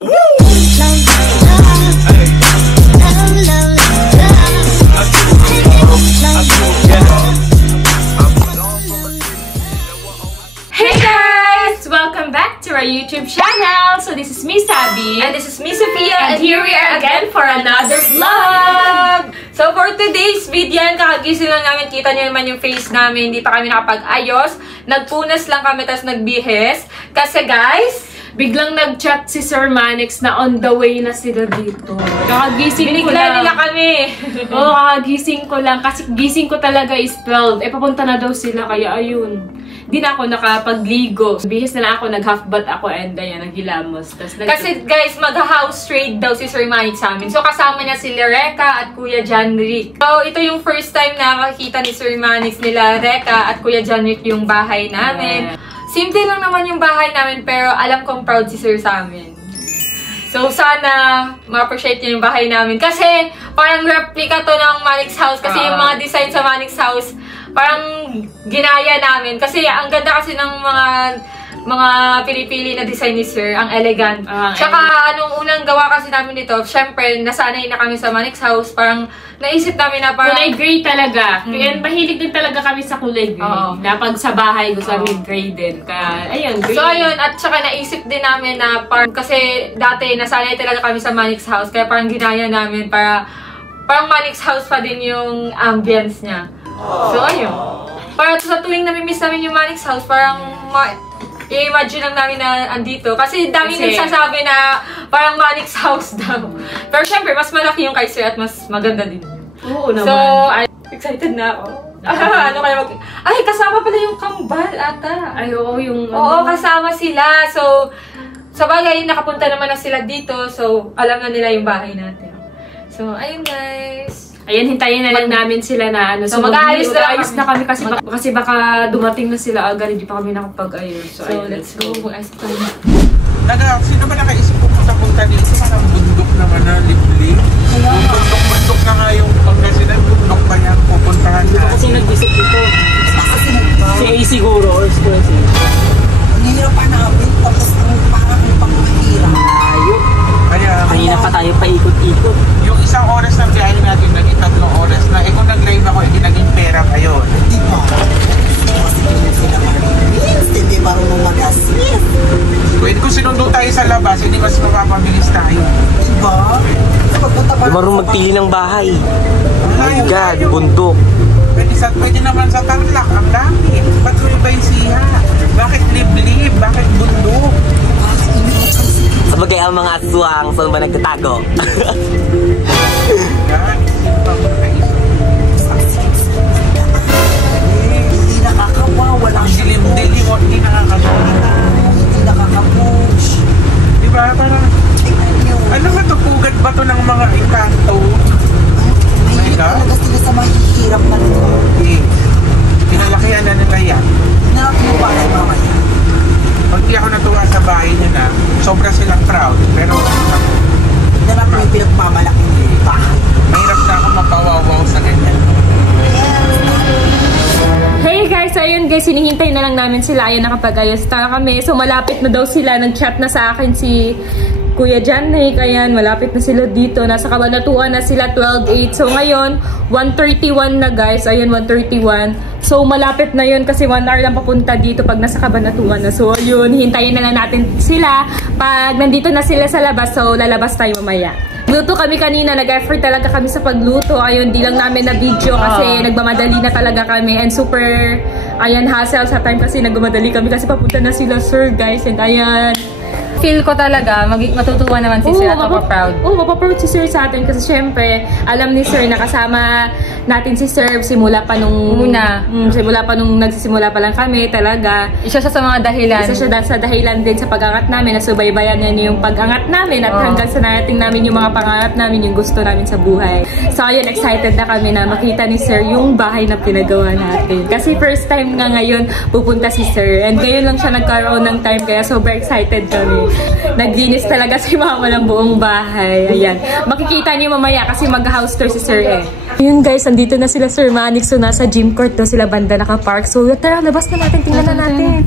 Hey guys! Welcome back to our YouTube channel. So this is me, Sabi. And this is me, Sophia. And here we are again for another vlog! So for today's video, kakagising lang namin. Kita niyo naman yung face namin. Hindi pa kami nakapag-ayos. Nagpunas lang kami, tapos nagbihis. Kasi guys, biglang nag-chat si Sir Manix na on the way na sila dito. Kakagising ko lang. nila kami. Oo, kakagising ko lang. Kasi gising ko talaga is 12. Papunta na daw sila. Kaya ayun. Di na ako nakapagligo. Bihis na lang ako, nag-half bath ako, and ayan, naghilamos. Kasi guys, mag-house trade daw si Sir Manix sa amin. So kasama niya si Reka at Kuya John Rick. So ito yung first time na makikita ni Sir Manix nila Reka at Kuya John Rick yung bahay namin. Simple lang naman yung bahay namin, pero alam kong proud si Sir sa amin. So sana ma-appreciate niyo yung bahay namin. Kasi parang replica to ng Manix house. Kasi yung mga design sa Manix house, parang ginaya namin. Kasi ang ganda kasi ng mga pili-pili na design ni Sir. Ang elegant. Tsaka anong unang gawa kasi namin dito, syempre nasanay na kami sa Manix house. Parang naisip namin na parang kulay gray talaga. And mahilig din talaga kami sa kulay gray. Na pag sa bahay gusto namin gray din. Kaya ayun, gray. So ayun, at saka naisip din namin na parang kasi dati nasanay talaga kami sa Manix house. Kaya parang ginaya namin para parang Manix house pa din yung ambience niya. So ayun. Para sa tuwing namimiss namin yung Manix house, parang i-imagine lang namin na andito. Kasi daming nagsasabi na parang Manix house daw. Pero syempre, mas malaki yung kay Sir at mas maganda din. Oo naman. So, excited na ako. Ano kaya ay, kasama pala yung kambal ata. Ay, oo, yung Oo, kasama sila. So, sa bagay, nakapunta naman na sila dito. So, alam na nila yung bahay natin. So, ayun guys. Ayan, hintayin na lang namin sila na ano. So mag-aayos na kami kasi baka dumating na sila agad, hindi pa kami nakapag-ayos. So let's go. Sino ba nakaisip ko punta dito? Parang bundok naman na liblib. Bundok na nga yung Pangasinan. Bundok pa yan. Pupuntahan na. Kasi nag-visit dito. Si A siguro or si Quincy. Nahirap pa namin. Tapos parang pang-mahirap. Ayun. Kaya kanina pa tayo paikot-ikot. Yung isang oras ng biyahe natin, naging 3 oras na. Kung nag-live ako, naging pera kayo. Di ba? Hindi marunong mag-assist. Pwede kung sinundo tayo sa labas, hindi mas mapapabilis tayo. Di ba? Marunong magpili ng bahay. Oh my God, bundok. Pwede naman sa Tarlac, ang dami. Ba't may ba yung siya? Bakit liblib? Bakit bundok? Sabagay ang mga aswang, saan ba nagtatago? Yan, sino ba makaisip? Hindi nakakawa, walang dilim-dilim o hindi nakakawa. Hindi nakakapush. Diba? Parang, ano ba ito? Pugat ba ito ng mga engkanto? Mahilig talaga sila sa mahihirap na ito. Pinalakihan na nila yan. Hinarap mo pa kay mama yan. Pag di ako natuwa sa bahay niya na, sobra silang proud. Pero, Hinarap mo yung pinagmamalaking bahay. mahirap na ako mapawawaw sa ganyan. Hey guys, ayun guys, hinihintay na lang namin sila. Ayun, nakapag-ayos na kami. So malapit na daw sila. Nag-chat na sa akin si Kuya John Rick. Ayan, malapit na sila dito. Nasa Kabanatuan na sila, 12:08. So ngayon, 1:31 na guys. Ayun, 1:31. So malapit na yun kasi 1 hour lang papunta dito pag nasa Kabanatuan na. So ayun, hintayin na lang natin sila. Pag nandito na sila sa labas, so lalabas tayo mamaya. Luto kami kanina, nag-effort talaga kami sa pagluto. Ayun, di lang namin na video kasi nagmamadali na talaga kami. And super, ayan, hassle sa time kasi nagmamadali kami kasi papunta na sila Sir guys. And ayan, Feel ko talaga, matutuwa naman si Sir at mapaproud. Oo, mapaproud si Sir sa atin kasi syempre, alam ni Sir na kasama natin si Sir simula pa nung simula pa nung nagsisimula pa lang kami talaga. Isa siya sa mga dahilan. Isa siya sa dahilan din sa pag-angat namin, nasubaybayan niya yung pag-angat namin at hanggang sa narating namin yung mga pangarap namin, yung gusto namin sa buhay. So ayun, excited na kami na makita ni Sir yung bahay na pinagawa natin. Kasi first time nga ngayon pupunta si Sir and ngayon lang siya nagkaroon ng time kaya super excited kami. Naglinis talaga si Mama ng buong bahay. Ayan. Makikita niyo mamaya kasi mag-house tour si Sir eh. Ayun guys, andito na sila Sir Manix. So nasa gym court daw sila banda naka-park. So tara, labas na natin. Tingnan na natin.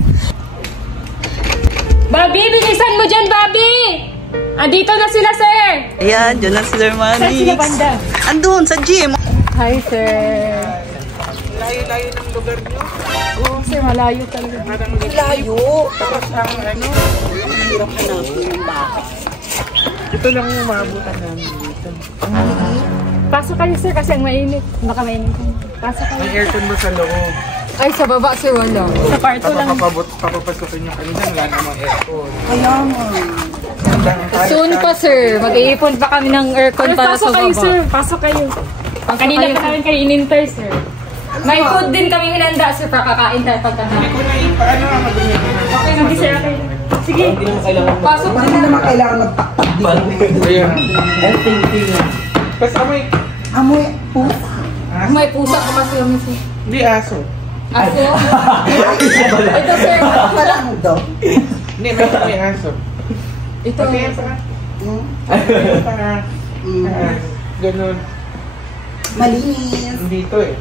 Bobby, bilisan mo dyan, Bobby! Andito na sila, sir! Ayan, dyan na si Sir Saan sila, Manix. banda? Andun, sa gym. Hi, sir. Layo-layo ng lugar nyo. Oo, sir, malayo talaga. Layo. Tapos ang ano, Hirap hanapin yung bahay. ito lang yung maabutan namin dito. Pasok kayo, sir, kasi ang mainit. Baka mainit. Pasok kayo. May aircon mo sa loob. Ay, sa baba, sir, wala. Sa kwarto lang. Papapasukin yung kanina, wala namang aircon. Kaya nga. Soon pa, sir. Mag-iipon pa kami ng aircon Ay, para sa pasok kayo, baba. sir. Pasok kayo. Kanina pa namin kayo in-inter, sir. May food din kami hinanda, sir, para kakain tayo Hindi pagkakain. ko na ipaano ang madumi. Okay, sige, sir. Okay. Sige. Pasok Bakit na. naman kailangan magtaktak dito? Ayan. Tapos amoy, Amoy pusa. May pusa ka kasi kami, sir. hindi aso. Aso? Ito, sir. Parang daw. Hindi, may aso. Ito. Pati yan pa. Ganun. Malinis. Dito eh.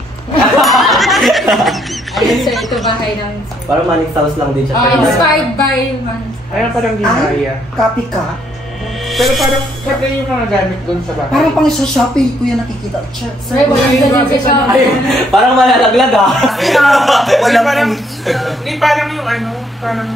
Ayun, sir. Ito bahay namin, sir. Parang Manix House lang din siya. Inspired by man. Ayun parang ginaya. Copycat. Pero parang kaya yung mga gamit doon sa bahay. Parang pang sa Shopee ko yan nakikita. Sir, wala din sa siya. Parang malalaglag ah. Wala parang, hindi parang yung ano, parang,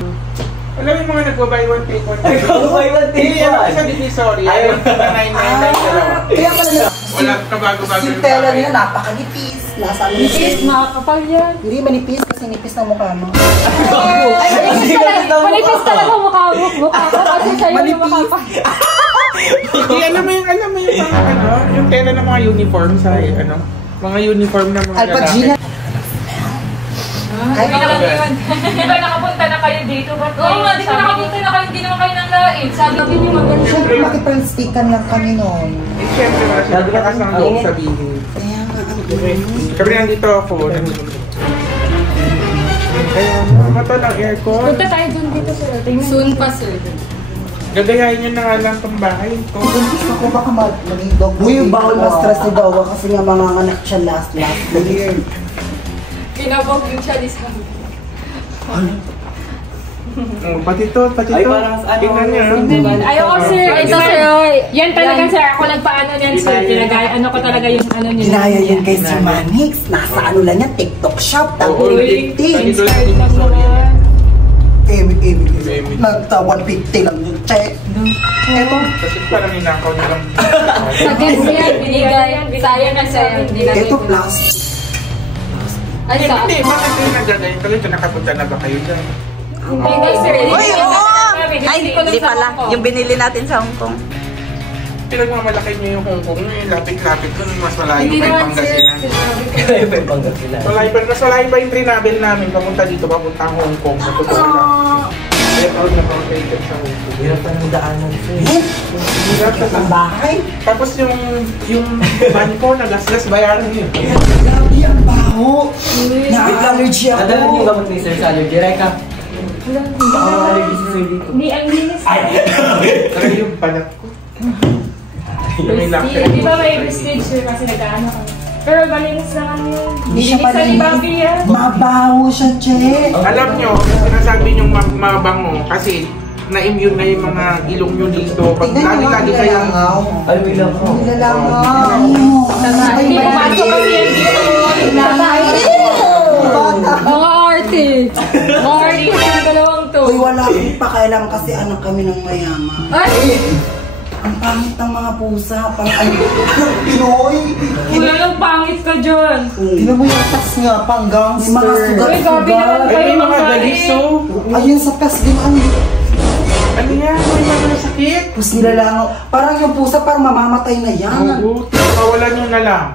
alam mo yung mga nagbabuy one take one. Buy one take Hindi, ano one. sa Divisory. Ayun, 999 dalawa. Kaya pala na. Wala, kabago-bago Si yung Tela bahay. nila napakanipis. Nasa ano Nipis, makakapal yan. Hindi manipis kasi nipis ng mukha mo. Manipis talaga mukha ko. Kasi sa'yo yung mukha pa. Hindi, alam mo yung mga ano, yung tela ng mga uniform sa ano, mga uniform ng mga Alpha lalaki. Gina. Ay, Di ba nakapunta na kayo dito? Ba't Oo nga, di ba nakapunta na kayo, hindi naman kayo nang lain. Sabi ko yung maganda. siyempre makipag-stickan lang kami noon. Eh, syempre wala siya lakas ng loob sabihin. Kaya nga ang gulo. Kami nandito ako. Kaya, mato ng aircon. Punta tayo dun dito, sir. Tingnan. Soon pa, sir. Gagayahin nyo na nga lang itong bahay ko. Buntis ako baka maging dog. Uy, bawal ma-stress ni Dawa kasi nga manganganak siya last. Pinabog yung siya ni Sabi. Pati to. Ay, parang ano, Tingnan nyo. Ayoko, sir. Ito, sir. Yan talaga, sir. Ako nagpaano niyan, sir. Ano ko talaga yung ano niya. Ginaya yan kay si Manix. Nasa ano lang yan, TikTok shop. Tapos Oo, 150. inspired lang naman. Nagta 150 lang yung check. Eto. Kasi parang ninakaw nyo lang. Sa gas yan, binigay. Sayang na sayang. Ito plastic. Ay, sa Hindi, bakit kayo nagagayin? Tuloy ito nakapunta na ba kayo dyan? Hindi, sir. Uy, oo! Ay, hindi pala. Yung binili natin sa Hong Kong. Pinagmamalaki nyo yung Hong Kong, yung lapit-lapit ko, mas malayo Hindi kay naman, sir. Pangasinan. Kaya pa yung Pangasinan. Mas malayo pa yung travel namin, papunta dito, papunta Hong Kong. Sa totoo lang. Kaya proud na proud kayo sa Hong Kong. Hirap pa ng daanan sir. Hirap ka sa Ang bahay. Tapos yung van ko, nagasgas bayaran yun. Grabe ang baho. Na-allergy ako. Nadalan yung gamot ni Sir sa allergy. Reka. Baka allergy si Sir dito. Hindi, ang linis. Pero yung balat ko. May laksa. Di ba may prestige, sir? Kasi nag-ano kami. Pero malinis naman yun. Hindi siya Linis na ni Bobby yan. Mabaho siya, che. Alam nyo, sinasabi nyo mabango kasi na-immune na yung mga ilong nyo dito. Pag Tignan nyo nga lagi-lagi kayo nilalangaw. Ay, may lang ako. Nilalangaw. Hindi pumasok kasi yan dito. Mga artist. Mga artist yung dalawang to. Uy, wala akong pakialam kasi anak kami ng mayaman. Ay! Ang pangit ng mga pusa. Pang Pinoy. Wala nang pangit ka dyan. Tignan mo yung tas nga, pang gangster. May mga Uy, gabi naman sugat-sugat. Ay, may mga galiso. Ayun sa tas, di ba? Ano yan? May mga sakit. Tapos nilalangaw. Parang yung pusa, parang mamamatay na yan. Oo, pakawalan nyo na lang.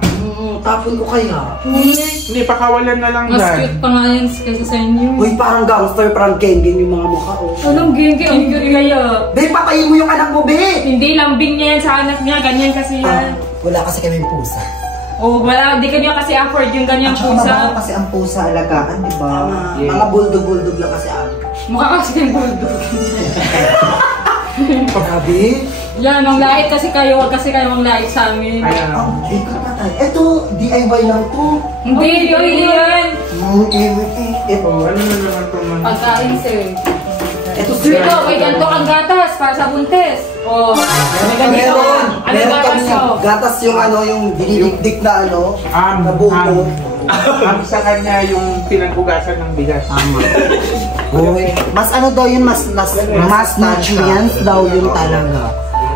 Tapon ko kaya. Hindi, pakawalan na lang Mas yan. cute pa nga yan kaysa sa inyo. Uy, parang gangster, parang gengeng yung mga mukha. Oh. Anong gigi? Ang cute kaya. Be, patayin mo yung anak mo, be! Hindi, lambing niya yan sa anak niya. Ganyan kasi yan. Wala kasi kaming pusa. Oh, wala. Di kanya kasi afford yung ganyang At saka mabaho pusa. kasi ang pusa alagaan, di ba? Yes. Mga bulldog-bulldog lang kasi ang. Mukha kasi yung bulldog. Grabe. Yan, ang lait kasi kayo. Huwag kasi kayo ang lait sa amin. Ayan. Ang ikapatay. Ito, DIY lang to. Hindi, hindi yan. Ito. Oh, ano na naman ito man? Pagkain, sir. Ito sir. Ito, may ganito kang gatas para sa buntis. Oh, may ganito. Meron. Ano Meron gatas kami mo? gatas yung ano, yung dinidikdik na ano, na buko. Ang sa kanya yung pinaghugasan ng bigas. Uy, mas ano daw yun, mas nutrients daw yun talaga.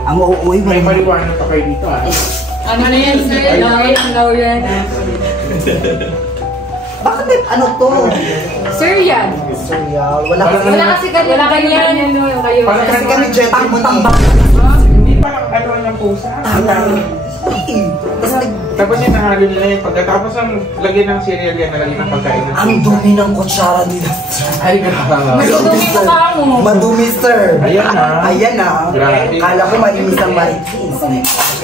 Ang uuwi, May marijuana pa kayo dito ah. Ano na yan, sir? Lauren. Bakit may ano to? Sir, yan. Cereal. Wala kasi. Wala kasi ganyan. Wala ganyan. Kayo. Kasi kami gentleman eh. Hindi parang ano ng pusa. Tapos yung nahalo nila yung pagkatapos ang lagyan ng cereal yan, nalagyan ng pagkain. Ang dumi ng kutsara nila. Ay, grabe. Madumi ko ka mo. Madumi, sir. Ayan na. Ayan na. Grabe. Kala ko malinis ang maritis.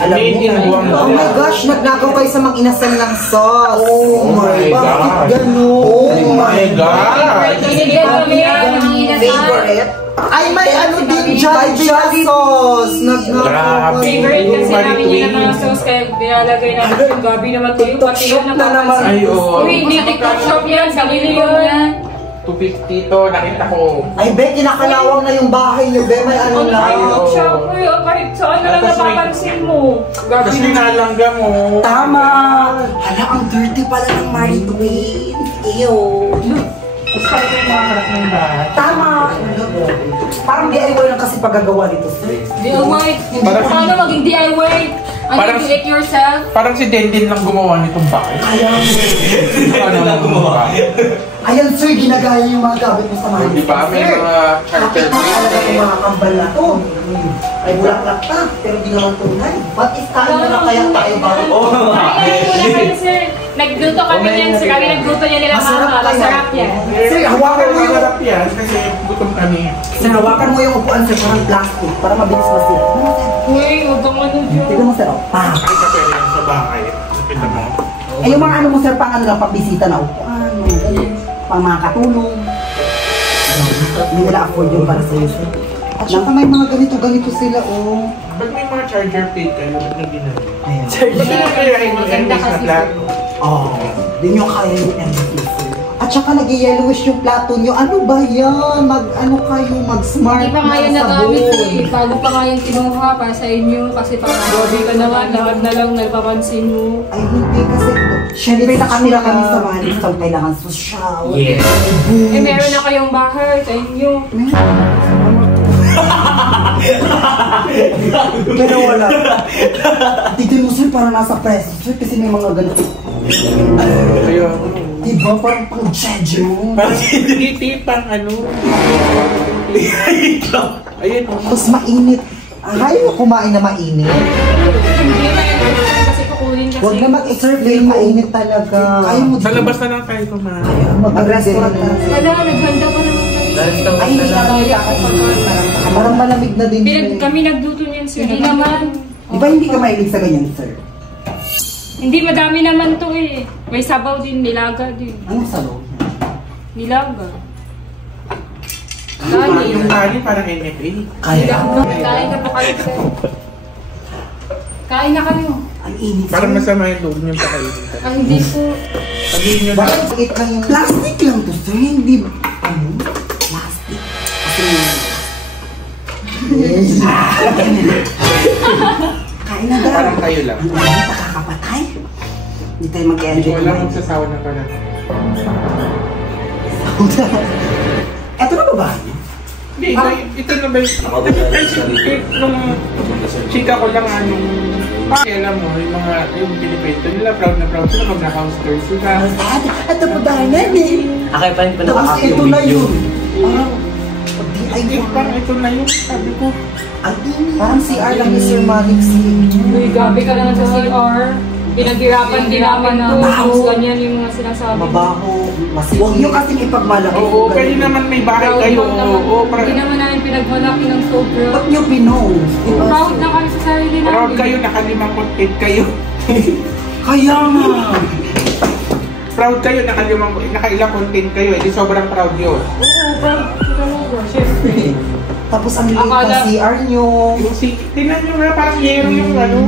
Alam Hindi, mo, buwang- oh my gosh, nagnakaw kayo sa mga inasal ng sauce. Oh my God. Bakit ganun? Oh my God! Binigyan kami ng inasal. Favorite? Ay, may ano din dyan, sauce. Grabe. Favorite kasi namin yun ang mga sauce kaya nilalagay namin yung gabi naman tuyo. Pati yun na naman. Ay, oo. Uy, hindi TikTok shop yan. Sarili yun yan. 250 to, nakita ko. Ay, be, kinakalawang na yung bahay niyo, be. May ano na. oo. Shop ko yun. Kahit saan na lang Tapos may- napapansin mo. Gabi Tapos naman. ninalangga mo. Tama! Hala, ang dirty pala ng Mary Queen. Ew. Tapos parang yung mga karak ng bahay. Tama! Parang DIY lang kasi paggagawa nito, sir. DIY. Parang- Paano maging DIY? Ang Parang- do it yourself? Parang si Dendin lang gumawa nitong bahay. Ano lang gumawa? Ayan, sir, ginagaya yung mga gamit mo sa mga Di ba? May mga charter Kapit na talaga plate. itong mga kambal na to. Ay, bulaklak pa, pero di naman tunay. Ba't istahin na lang kaya tayo ba? Ay, wala kayo, sir. Nagluto kami yan. Sir, kami nagluto niya nila Masarap mama. kaya. Masarap yan. Sir, hawakan mo yung... Masarap yan kasi gutom kami. Sir, hawakan mo yung upuan, sir, parang plastic, para mabilis masira. Uy, utang ano dyan. Tignan mo, sir, oh. Pa. Ay, ka pwede yan sa bahay. Nakita mo? Eh, yung mga ano mo, sir, pang ano lang, pang bisita na upuan, pang mga katulong. Hindi nila afford yung para sa'yo, sir. At saka may mga ganito-ganito sila, oh. Ba't may mga charger plate kayo? Ba't na ginagawa? Ayan. Ba't na kaya yung Maganda endless na kasi, plato? Oh, di nyo kaya yung MVP, sir. At saka nag-yellowish yung plato nyo. Ano ba yan? Ano kayo? Mag-smart Hindi pa nga yan nagamit eh. Bago pa nga yung kinuha para sa inyo. Kasi parang gabi ka naman. Lahat na lang nagpapansin mo. Ay, hindi kasi. Siyempre, nakatira kami sa Manistong. Kailangan sosyal. Yes. Eh, meron na kayong bahay sa inyo. Pero wala. Tignan mo, sir, para nasa preso, sir. Kasi may mga ganito. Ayun. Diba? Parang pang jeju. Parang hindi pang ano. Ayun. Tapos mainit. Ayaw mo kumain na mainit. Hindi na yun. Kasi kukunin kasi. Huwag na mag-serve kayo, mainit talaga. Ayaw mo Sa labas na lang tayo kumain. mag-restaurant na. Wala, naghanda pa naman kayo. Ay, hindi na kaya parang malamig na din. Kami nagluto niyan, sir. Hindi naman. Di ba hindi ka mahilig sa ganyan, sir? Hindi, madami naman to eh. May sabaw din, nilaga din. Ano sa loob? Nilaga. Parang yung tali parang NFA. Kaya. Kain na po kayo, sir. Kain na kayo. Ang init. Parang masama yung loob nyo sa kayo. Ang hindi po. Sabihin nyo na. Bakit sakit lang yung... Plastic lang to, sir. Hindi... Ano? Plastic. Kasi... Kain na daw. Parang kayo lang. Ang init, nakakapatay. Hindi tayo Hindi mag-enjoy ko alam kung sasawa na pala. Eto na ba ba? Hindi, ito na ba yung... Nung chika ko lang anong... Alam mo, yung mga yung Pilipino nila, proud na proud sila mag-house tour sila. Ito po dahil na eh. Akay pa rin pa Tapos nakaka ito na yun. Parang... Ay, parang ito na yun, sabi ko. Ang init. Parang CR lang ni Sir Manix. Uy, gabi ka naman sa CR. Pinaghirapan din namin to. Tapos ganyan yung mga sinasabi. Mabaho. Huwag nyo kasing ipagmalaki. Oo, kayo naman may bahay kayo. Oo, Hindi naman namin pinagmalaki ng sobra. Ba't nyo pinost? Proud na kami sa sarili namin. Proud kayo, nakalimang content kayo. Kaya nga. Proud kayo, nakailang content kayo. Hindi sobrang proud yun. Oo, proud ko talaga. Siyempre. Tapos ang liit ng Akala- CR nyo. Yung tingnan nyo nga, parang yero yung ano.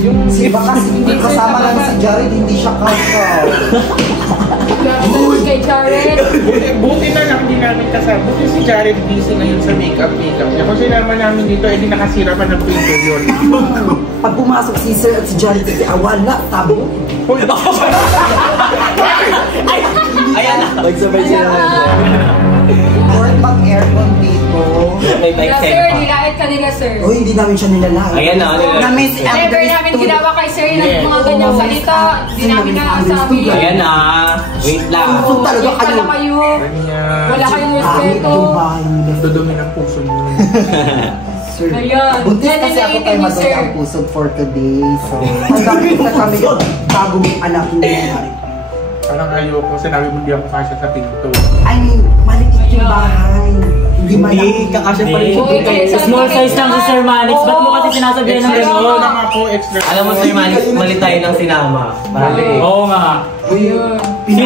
Yung Baka hindi kasama lang si Jared, hindi siya kasha. Kay Jared. buti na lang din namin kasama. Buti si Jared busy ngayon sa makeup niya. Kung sinama namin dito, edi nakasira pa ng printer yun. Pag pumasok si Sir at si Jared, wala, tabo. Ayan na. Magsabay sila na. Or mag-aircon dito. May bike Sir, pa. nilait ka nila, sir. Uy, hindi namin siya nilalait. Ayan na. Na-miss Never namin ginawa kay sir yung mga ganyang salita. Hindi namin nakasabi. Ayan na. Wait lang. Kung talaga kayo. Wala kayo. Ganyan. Wala kayong Pangit respeto. yung bahay nila. Dudumi ng puso niyo. Sir. Ayan. Buntis Yan kasi ang ako naitin kay niyo, Madoy sir. ang pusod for today. So, ang dami na kami yung bagong anak niya. Parang ayoko, sinabi mo di ako kasya sa pinto. I mean, maliit yung bahay. Hindi Hindi, malaki. kakasya pa rin siya. Uy, kayo sa Small size lang si Sir Manix. Ba't mo kasi sinasabihan ng Extra gano'n? lang ako, extra. Alam mo, Sir Manix, mali tayo ng sinama. Bali. Oo nga. Feel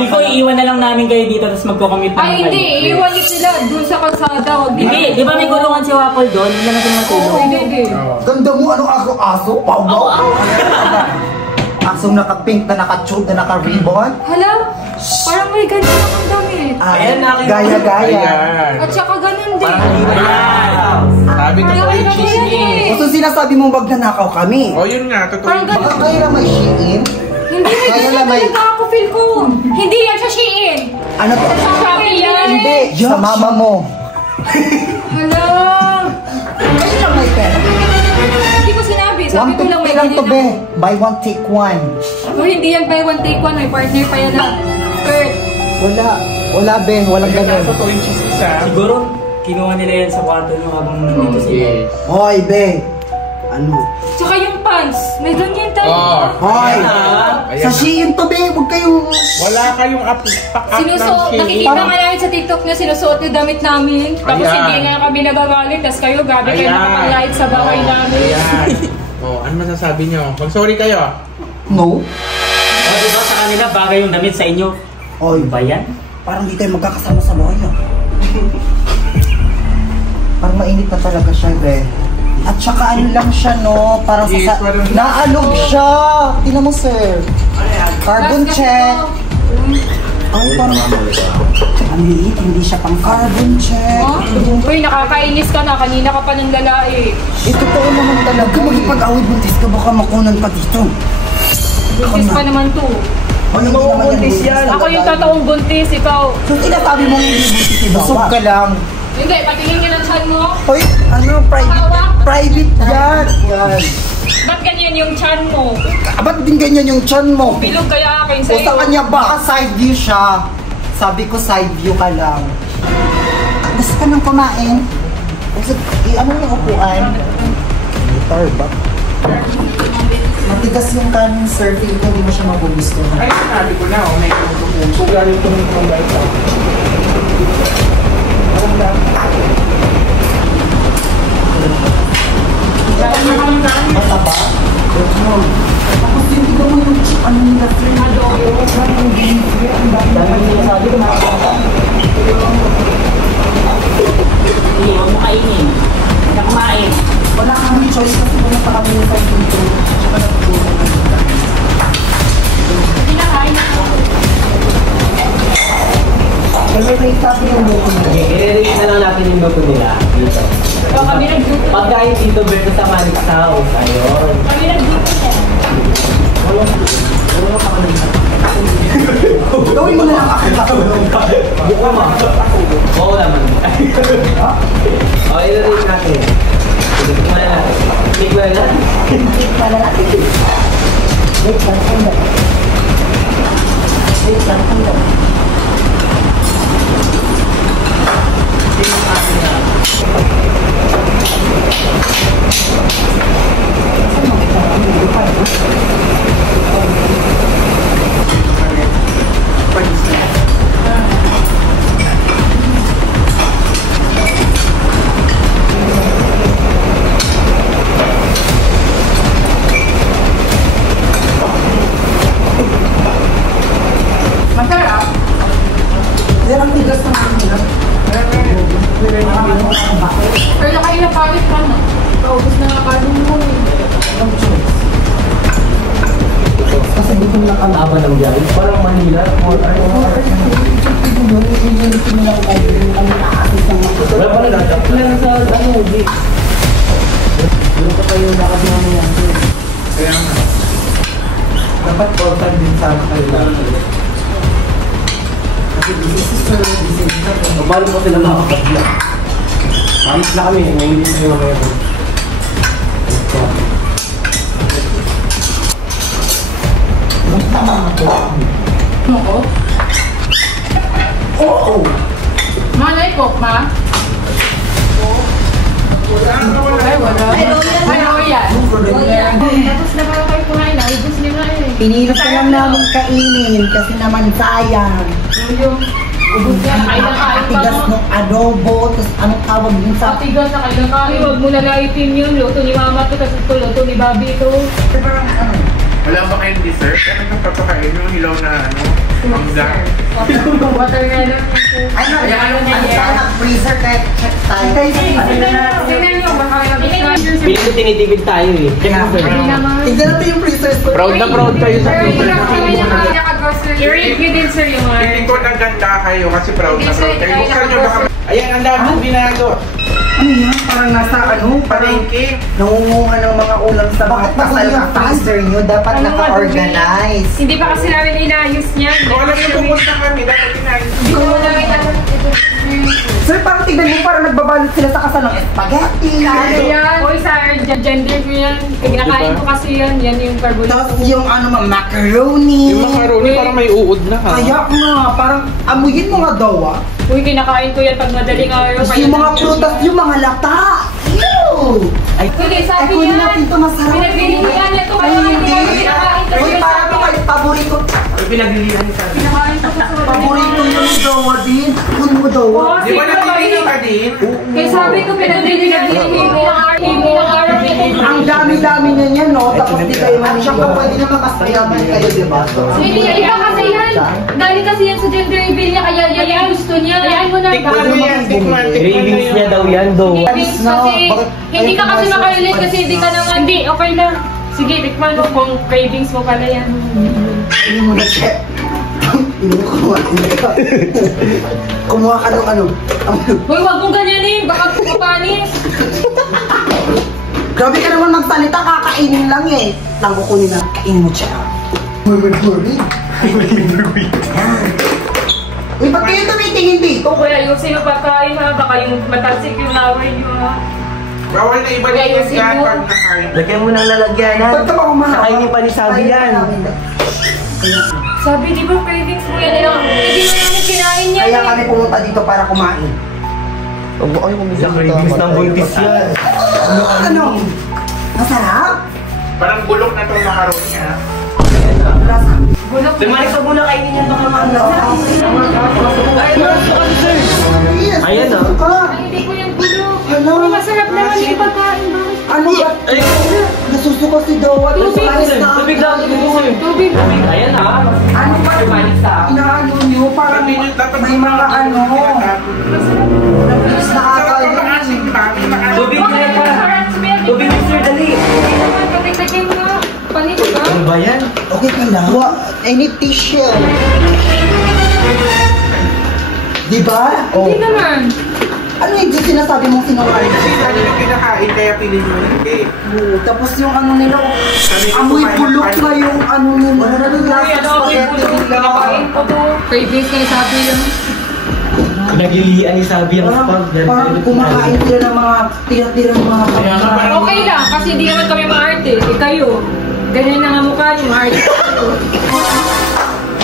ko Pinaka- iiwan na lang namin kayo dito tapos magko-commit na Ay, lang hindi. kayo. Iiwan niyo sila dun sa kalsada. Huwag Hindi, di ba may gulungan si Waffle doon? Hindi naman sila Oo, matulog. hindi. Oo. Ganda mo, anong aso? Pau-pau? Asong naka-pink na naka-tube na naka-ribbon? Hala, parang may ganyan akong damit. Ayan, nakita. Gaya-gaya. Ayan. At saka ganun din. Ayan. Sabi ko sa Ayan, chismis. Gusto sinasabi mong wag nanakaw kami. O yun nga, totoo Parang yun. ganun. Baka kayo na may Shein? Hindi, may Kaya ganyan na may- talaga ako feel ko. Hindi yan sa Shein. Ano to? Sa Shopee yan. Hindi, sa mama mo. Hala. Kasi lang may pera. Hindi ko sinabi. Sabi ko lang may lang to, be. ganyan ako. Buy one, take one. Uy, hindi yan buy one take one. May partner pa yan na. Kurt. Wala. Wala, be. Walang Ayun nga, ganun. totoo yung chismis ha. Siguro, kinuha nila yan sa kwarto nyo habang nandito sila. Yes. Hoy, be. Ano? Tsaka yung pants. May ganyan Oh. talaga. Hoy. Ayan Sa na. Shein to, be. Huwag kayong... Wala kayong pack-up ng Sinusuot, Shein. nakikita nga namin sa TikTok na sinusuot yung damit namin. Tapos Ayan. hindi nga kami nagagalit. Tapos kayo, gabi kayo Ayan. nakapag-light sa bahay namin. Ayan. Oh, ano masasabi nyo? Mag-sorry kayo. No? O, diba sa kanila bagay yung damit sa inyo? Hoy, Ba yan? parang di tayo magkakasama sa bahay, ah. Parang mainit na talaga siya, be. At saka ano lang siya, no? Parang Yes, parang- naalog siya! Tingnan mo, sir. Carbon Tapos check. ganito. Ay, parang... Ang liit, hindi siya pang carbon check. Oh? Uy, nakakainis ka na. Kanina ka pa ng lalaki. Ito po naman talaga. Magpag-away buntis ka, baka makunan pa dito. Buntis pa naman to. Ano mo buntis yan? Ako yung totoong buntis, ikaw. So, tinasabi mo hindi buntis si Busog ka lang. Hindi, patingin ka ng chan mo. Hoy, ano, private yan. Yan. Ba't ganyan yung chan mo? Ba't din ganyan yung chan mo? Bilog kaya akin O sa'yo. sa kanya, baka side view siya. Sabi ko side view ka lang. Gusto ka nang kumain? Gusto, ano yung upuan? Guitar ba? Matigas yung kanin, sir. Feel ko hindi mo siya magugustuhan. Ay, sinabi ko na, oh, may kumukumpong. So, galing tumutong ba ito? Parang lang. Basta ba? Tapos hindi ko mo yung ano nila, sir. Dami nila sabi ko, Hindi, huwag mo kainin. Hindi ka kumain. wala kami choice kasi pumunta kami sa dito. Tsaka natutulog kami. Kasi may sabi yung luto nila. I-release na lang natin yung luto nila. Dito. So, kami nagluto. Pagkain dito, Berto sa Manix House. Ayun. Kami nagluto siya. Gawin mo na lang ako katulog. Buka mo. Oo naman. O, i-release natin. Sige mo na natin. Sige mo na natin. Para natin. Wait lang, sandali. Wait lang, sandali. Masarap. Pero ang tigas ng kanila. Pero nakailang pawit ka na. Paubos na Dapat all time din sana kayo lang. Kasi this is sir, this is sir. Paano po sila makakapagla? Alis na kami, ngayon din sila ngayon. Basta mga po. Ako? Oo! Manay ko, ma? Ay, wala. Ano yan? Tapos na ba kayo kumain? Naubos niyo na eh. Pinilot ko lang namin kainin kasi naman sayang. Yung ubos yan, kain na kain pa Tigas mo. ng adobo, tapos anong tawag din sa... Patigas na kain na kain. Huwag mo na laitin yun. Luto ni mama to, kasi ito luto ni Bobby to. Wala ba kayong dessert? Kaya nagpapakain yung hilaw na mangga. Water nga lang. Ay, nag-freezer kahit check tayo. Tingnan nyo, baka kayo nag-freezer. Piling ko tinitibig tayo eh. Check mo sir. Tignan natin yung freezer. Proud na proud kayo sa freezer. I-rate nyo din sir yung Tingin ko naganda kayo kasi proud na proud kayo. Buksan nyo baka... Ayan, ang dami mong ginagawa. Ano yan? Parang nasa Palengke. nangunguha ng mga ulam sa mga pasal na freezer nyo. Dapat naka-organize. Hindi pa kasi namin inaayos niyan. Kung alam nyo pupunta kami, dapat inaayos. Hindi ko namin alam. Sir, parang tignan mo, parang nagbabalot sila sa kasal ng spaghetti. Ano yan? Hoy, sa gender ko yan. Kinakain ko kasi yan. Yan yung carbohydrate. Tapos yung macaroni. Yung macaroni parang may uod na ha. Kaya nga, parang amuyin mo nga daw ah. Uy, kinakain ko yan pag madaling araw. Tapos yung mga prutas, yung mga lata. Ew! Ay, Hindi, sabi kunin yan. natin ito, masarap. Pinagbili ko yan. Ito Ay, kaya hindi. kinakain ko. Uy, parang ito kayo, paborito. Pinaglilihan ni sabi. Kinakain ko sa Paborito yung dawa din. Kunin mo dawa. Di ba nagbibili ka din? Kaya sabi ko, pinagbili Ang dami-dami na niyan, no? Tapos di kayo man. Siyempre, pwede naman mas mayaman kayo, di ba? Hindi, iba kasi yan. Galing kasi yan sa gender reveal niya, kaya yan yung gusto niya. Kayaan mo na. Tikman mo yan, tikman. Cravings niya daw yan, do. Kasi, hindi ka kasi makarelate kasi hindi ka naman. Hindi, okay lang. Sige, tikman mo kung cravings mo pala yan. Hindi mo na check. Hindi mo kumuha. Kumuha ka ng ano. Hoy, wag mong ganyanin. Baka pumapanis. Grabe ka naman magsalita, kakainin lang eh. Lang kukunin na, kainin mo siya. Murmur-murmur. Uy, ba't kayo tumitingin dito? O kaya ayusin yung pagkain ha. Baka yung matalsik yung laway nyo ha. Bawal na iba din yung yan pag nakain. Lagyan mo ng lalagyanan. Ba't ka ba kumahawa? Nakainin pa ni Sabi yan. Sabi, di ba cravings mo yan? Hindi mo namin kinain yan. Kaya kami pumunta dito para kumain. Sa cravings ng buntis yan. Ano? Masarap? Parang bulok na itong macaroni ha. Gulok. Tumalik sa muna kainin yan baka maano. Ay, maras ka kami sir. Ayan ah. Ay, hindi ko yung gulok. Ano? Uy, masarap naman yung pagkain ba? Ano ba? Ay, Nasusuka si Dawa. Tubig, sir. Tubig lang. Tubig. Ayan ah. Ano ba? Inaano nyo? Parang may mga ano. Nabilis na akal. Tubig na yan pa. Tubig na sir, dali. Pagkakagin mo. Panito ba? Ano ba yan? Okay ka lang. I need tissue. Diba? Hindi naman. Ano yung sinasabi mong sinungaling? Ano yung kinakain kaya piling mo hindi? Tapos yung ano nila, amoy bulok na yung ano nila. Spaghetti nila. Cravings kayo sabi yun. Nagilian ni Sabi ang spag. Parang kumakain sila ng mga tira-tira ng mga pagkain. Okay lang, kasi hindi naman kami maarte. Eh kayo, ganyan na nga mukha yung maarte.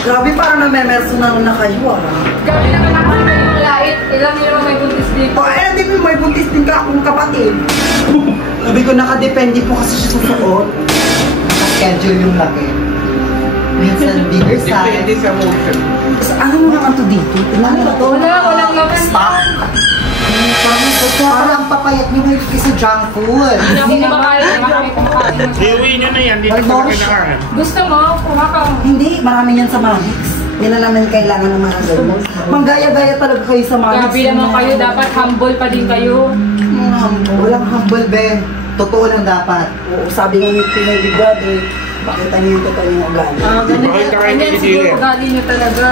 Grabe, parang namemersonan na kayo ah. Grabe naman ako na yung lait. Ilan nyo naman may buntis dito. Hindi mo may buntis din ka akong kapatid. Sabi ko, nakadepende po kasi sa susuot. Naka-schedule yung laki. Minsan bigger Depende size. sa motion. Ano mo naman to dito? Ano ba to? Walang laman. Stop! Parang papayat niyo may sa junk food. Hindi ako kumakain. Marami kumakain. Iuwi nyo na yan, dito Ay, sa Boris. kinakain. Gusto mo? Kumakain. Hindi, marami yan sa Manix. Yan na naman kailangan ng mga ganyan. Manggaya-gaya talaga kayo sa Manix. Grabe naman kayo. Dapat humble pa din kayo. Walang humble, be. Totoo lang dapat. Oo, sabi nga ni Pinay Ligad, pakita niyo yung totoo yung ugali. Ganun. Bakit ka kayo Ganyan siguro kinikili? ugali nyo talaga.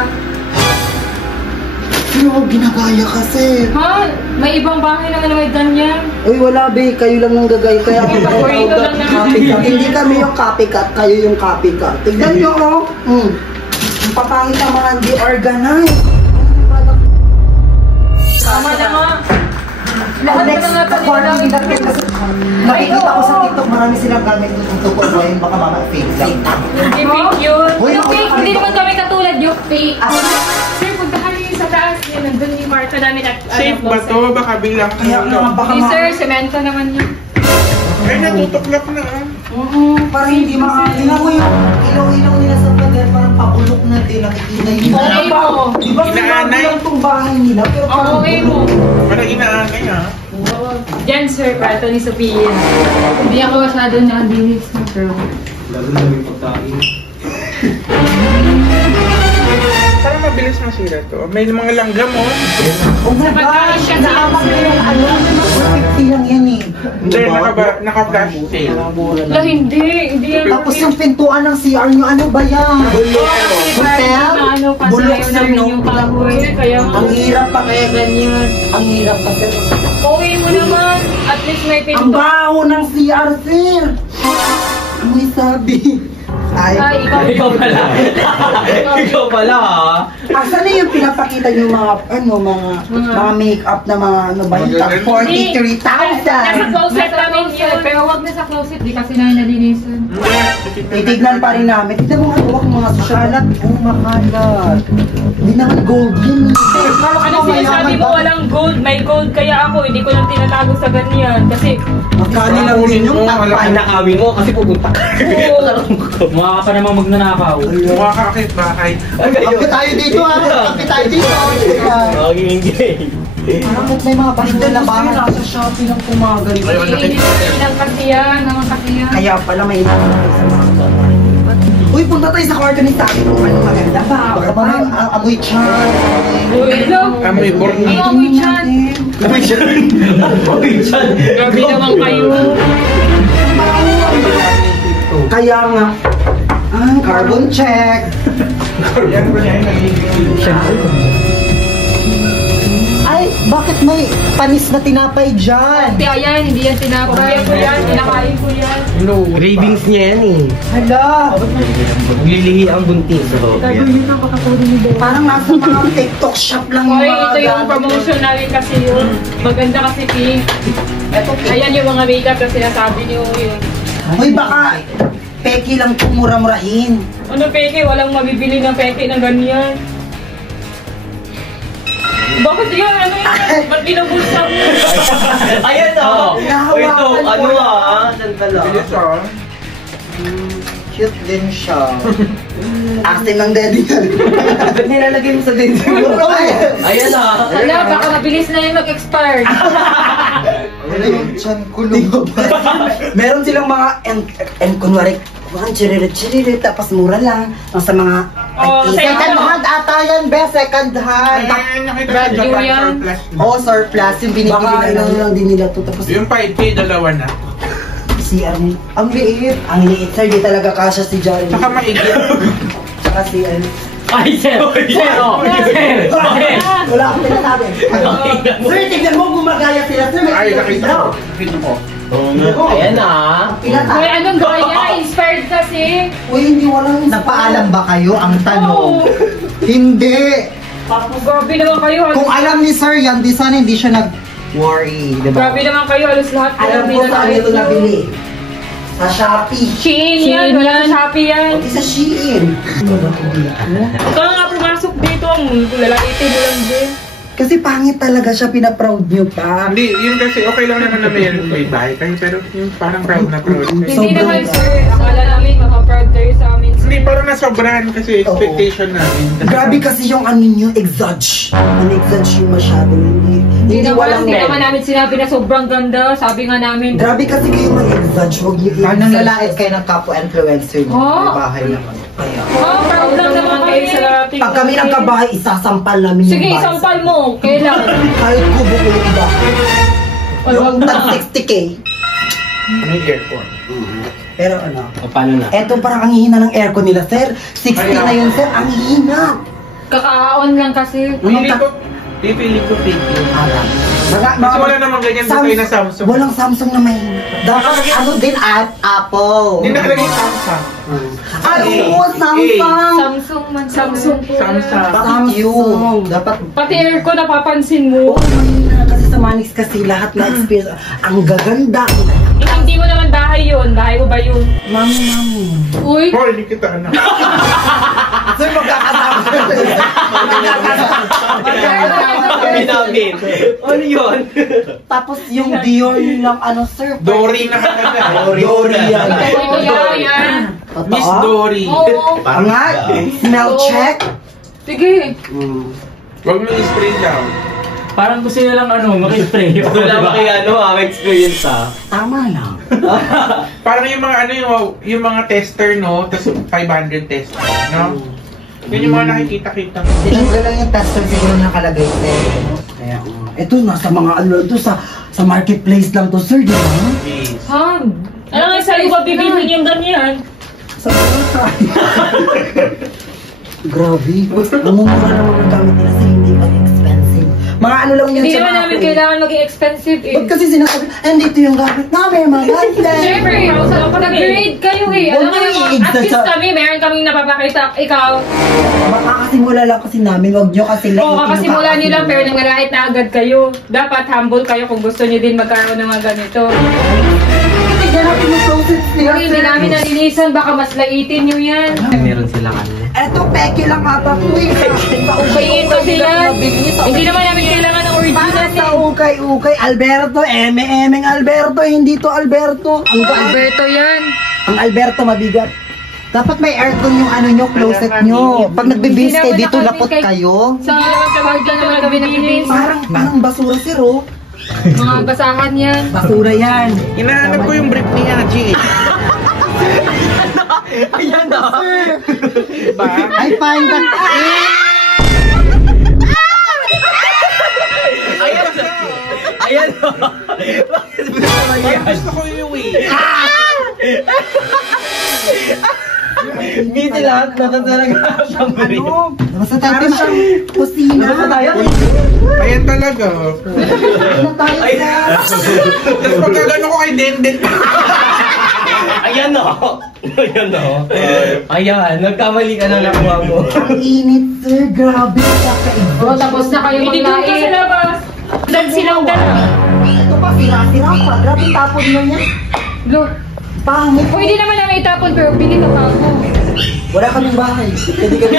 Pero ginagaya kasi. Ha? May ibang bahay naman na may ganyan. Uy, wala be, kayo lang nang gagay. Kaya ako Paborito lang naman. copycat. Hindi kami yung copycat, kayo yung copycat. Tignan nyo, oh. Ang papangit ng mga hindi organized. Tama na nga. Lahat Next, na nga quarter nila nakikita ko sa TikTok, marami silang gamit dito po. So, yun baka mga fake lang. Hindi fake yun. Uy, Yung ako fake, nakakita. hindi naman kami katulad yung fake. Ah. Sir, puntahan niyo yung sa taas. Yun, nandun yung marka namin at Safe ba to? Baka bilang Kaya nga, baka Hindi sir, semento naman yun. Ay, natutuklap na ah. parang hindi makakita mo yung ilaw-ilaw nila sa pader, parang pabulok na din, nakikita yun. Okay mo. Di ba Inaanay? lang itong bahay nila, pero parang Okay mo. Parang inaanay ah. Yan sir, kwarto ni Sophia. Hindi ako masyado nakadinis na pero. Lalo na yung pagkain. Parang mabilis masira to. May mga langgam oh. oh my pagkain gosh, siya naapak na yung ano, 450 lang yan eh. Hindi, naka-flash sale. La, hindi yan. Tapos yung pintuan ng CR nyo, ano ba yan? Hotel? Ano, kasi Bulok ayaw sir, namin no? yung kahoy. Kaya Ang hirap pa kaya ganyan. Ang hirap pa sir. Okay mo naman. At least may Ang pinto. baho ng CR sir. Amoy sabi. Ay, Ikaw pala. Ikaw pala ha. Asan na yung pinapakita yung mga, ano, mga make-up na mga, ano ba yung tag 43,000? Nasa closet namin yun. Pero wag na sa closet. Di kasi namin nalinisan. Titignan pa rin namin. Tignan mo nga huwag mga sasyalat. Oh, makalat. Hindi naman gold yun. Ano sinasabi mo walang gold? May gold kaya ako. Hindi ko lang tinatago sa ganyan. Kasi, Magkano lang din yung Ay, takpan. nakawin mo kasi pupunta ka. Mukha ka pa namang magnanakaw. Mukha ka akit bahay. Kape tayo dito ha. Kape tayo dito. Okay. Parang may mga pahinda na bahay. Nasa Shopee lang kumagal. lang kasi yan. Naman kasi yan. Kaya pala may hinanapay sa mga bahay. Uy, punta tayo sa kwarto ni Sabi kung ano maganda ba? Baka parang amoy chan. Amoy borni. Amoy chan. Amoy dyan. Amoy dyan. Grabe naman kayo. Kaya nga. Carbon check. Ay, bakit may panis na tinapay dyan? Kaya yan, hindi yan tinapay. Ko yan, kinakain ko yan. Cravings niya yan eh. Hala. Lilihi ang buntis. So, Parang nasa mga TikTok shop lang yung Hoy, mga ito yung gamit. promotion namin kasi yun. Maganda kasi pink. Eto, Ayan yung mga makeup na sinasabi niyo yun. Uy, baka peki lang tumura-murahin. Ano peke? Walang mabibili ng peke ng ganyan. Bakit yan? Ano yan? Ba't binubulsa mo? ayan o. Nahawakan Ito, ko ano lang. ah. Sandala. Bilis ah. Cute din siya. Asin ng daddy yan. Ba't nilalagay mo sa daddy mo? Ayan ah. Hala, baka mabilis na yung mag-expire. Wala yung chan ko lumabas. Meron silang mga, kunwari, mga chiririt, tapos mura lang. Nasa mga, Oh, second hand ata yan, best, second hand. Ay, nakita Brand ko new Japan yan. surplus. Oh, surplus, yung binibili na lang din nila to. Tapos, Yung 5K, dalawa na. CR mo. Ang liit. Ang liit, sir. Di talaga kasha si Johnny. Saka maigit. Tsaka si ano. Ay, sir! Sir! Oh! Sir! Wala akong pinasabi. Sir, tignan mo, gumagaya sila. Sir, may Ay, nakita ilaw. ko. Nakita ko. Oo nga. Ayan ah. Pinata. Hoy, anong gaya? Inspired kasi. Uy, hindi walang nagpaalam ba kayo? Ang tanong. Oo. Hindi. Grabe naman kayo. Kung alam ni sir yan, di sana hindi siya nag-worry. Diba? Grabe naman kayo. Halos lahat. Alam ko saan ito nabili. Sa Shopee. Shein yan. Wala sa Shopee yan. Hindi sa Shein. Ikaw nga pumasok dito. Ang lalaitin mo lang din. Kasi pangit talaga siya, pinaproud niyo pa. Hindi, yun kasi okay lang naman na may bahay kayo, pero yung parang proud na proud. Hindi Sobrang- naman sir. Akala namin makaproud kayo sa amin. Hindi, parang nasobrahan kasi expectation namin. Grabe kasi yung ano niyo, exage. Exage yung masyado. Hindi walang Hindi naman namin sinabi na sobrang ganda. Sabi nga namin. Grabe kasi kayo mag-exage. Huwag niyo i-exage. Parang lalait kayo ng kapwa-influencer niyo. Oh. May bahay naman. Kaya. Oh, proud lang naman kayo sa ating. Pag kami ng kabahay, isasampal namin yung Sige, bahay. isampal mo. Kailan? Kahit kubo ko yung iba. Yung tag 60K. May aircon. Pero ano, O, paano na? eto parang ang hihina ng aircon nila, sir. 60 na yun, sir. Ang hihina. Kaka-on lang kasi. Hindi ko, Pipili ko fake yun. Mga, Kasi wala namang ganyan sa na Samsung. Walang Samsung na may. Dapat ano din at Apple. Hindi nakalagay Samsung. Ay, oo, Samsung. Samsung man. Samsung po. Samsung. Dapat. Pati aircon, napapansin mo. Oo, mahina. Kasi sa Manix kasi lahat na experience. Ang gaganda. Hindi mo naman bahay yun. Bahay mo ba yun? Mami. Uy! Boy, hindi kita anak. Sir, magkakasama. Kami namin. Ano yun? Tapos yung Dior lang ano, sir. Dory na kagad. Dory yan. Ito yan. Miss Dory. Oo. Nga, smell check. Sige. Huwag mo i-spray daw. Parang gusto nila lang mag-spray. Wala ba kayo experience Tama lang. Parang yung mga yung mga tester, no? Tapos 500 tester, no? Yun yung mga nakikita-kita. Tinanggal lang yung tester siguro nakalagay, sir. Kaya, ito nasa mga ano, ito sa marketplace lang to, sir, di ba? Han, ano nga sa'yo ba bibilhin yung ganyan? Sa grabe. Namumura naman ang gamit nila sa hindi pa expensive. Mga ano lang yun Hindi sa naman mga namin free. kailangan maging expensive eh. Ba't kasi sinasabi, andito yung gamit namin, mga ganyan. Siyempre, nag-grade kayo eh. Alam mo naman, at least kami, meron kaming napapakita. Ikaw, Makakasimula lang kasi namin, huwag nyo kasi lang. oo, kakasimula nyo lang pero nangalahit na agad kayo. Dapat humble kayo kung gusto nyo din magkaroon ng mga ganito. Hindi natin yung process nila, Kung hindi sir. namin nalinisan, baka mas laitin nyo yan. Meron sila kanina. Eto, peke lang ata to eh. Ito sila. Hindi naman namin kailangan ng original Para sa eh. ukay-ukay, Alberto, emeng Alberto, hindi to Alberto. Ang Alberto yan. Ang Alberto mabigat. Dapat may aircon yung ano nyo, closet nyo. Pag nagbe-base kayo dito, lapot kayo. Sa kapag ka naman kami nag-base. Parang basura, sir, oh. Mga basahan yan. Basura yan. Hinahanap ko yung brief ni Haji eh. Ayan na. Diba? I find that... Ayan na. Bakit mo naman yan? Gusto ko yung eh. Busy lahat na talaga. Ano? Basta tayo siyang kusina. Basta tayo. Ayan talaga. Ano tayo, sir? Tapos pagkagano ko kay Denden. Ayan na. Ayan na. Ayan, nagkamali ka na nakuha mo. Ang init, sir. Grabe. Kakaiba. O, tapos na kayo Hindi doon ka sa labas. Dan silang dala. Ito pa, sira-sira pa. Grabe tapon mo niya. Look. Pangit. Pwede naman namin itapon pero bili ka pa ako. Wala kaming bahay. Pwede kami.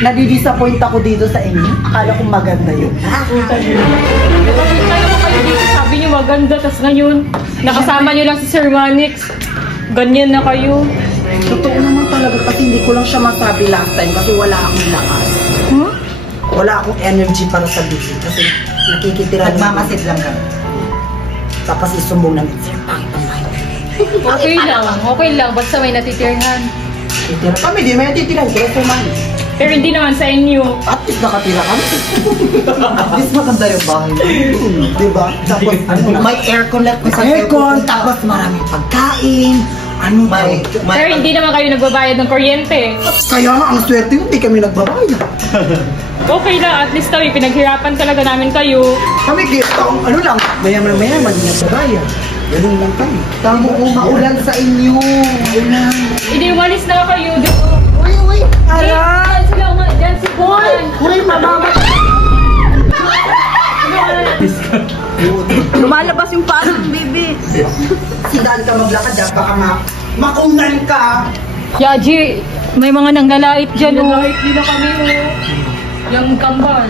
Nadidisappoint ako dito sa inyo. Akala ko maganda yun. Kaya mo kayo dito, sabi niyo maganda, tas ngayon, nakasama niyo lang si Sir Manix. Ganyan na kayo. Totoo naman talaga kasi hindi ko lang siya masabi last time kasi wala akong lakas. Wala akong energy para sa busy kasi nakikitira. Nagmamasid lang kami. Tapos isumbong namin siya. Pangit ang bahay. Okay lang, basta may natitirhan. Titira kami, di may natitiran. Kaya sumali. Pero hindi naman sa inyo. At least nakatira kami. At least maganda yung bahay. Diba? Tapos may aircon lang sa aircon. Tapos maraming pagkain. Ano ba? Pero hindi naman kayo nagbabayad ng kuryente. Kaya nga, ang swerte yun, hindi kami nagbabayad. Okay lang, at least kami, pinaghirapan talaga namin kayo. Kami taong ano lang, mayaman, hindi nagbabayad. Ganun lang kami. Tamo maulan sa inyo. Ulan. Hindi, umalis na kayo doon. Uy, Diyan sila, diyan si Juan. Uy, mababa. Lumalabas yung paa ng baby. Sidaan ka maglakad, baka makunan ka. Yaji, may mga nanglalait dyan, oh. Nanglalait nila kami, oh. Yung kambal.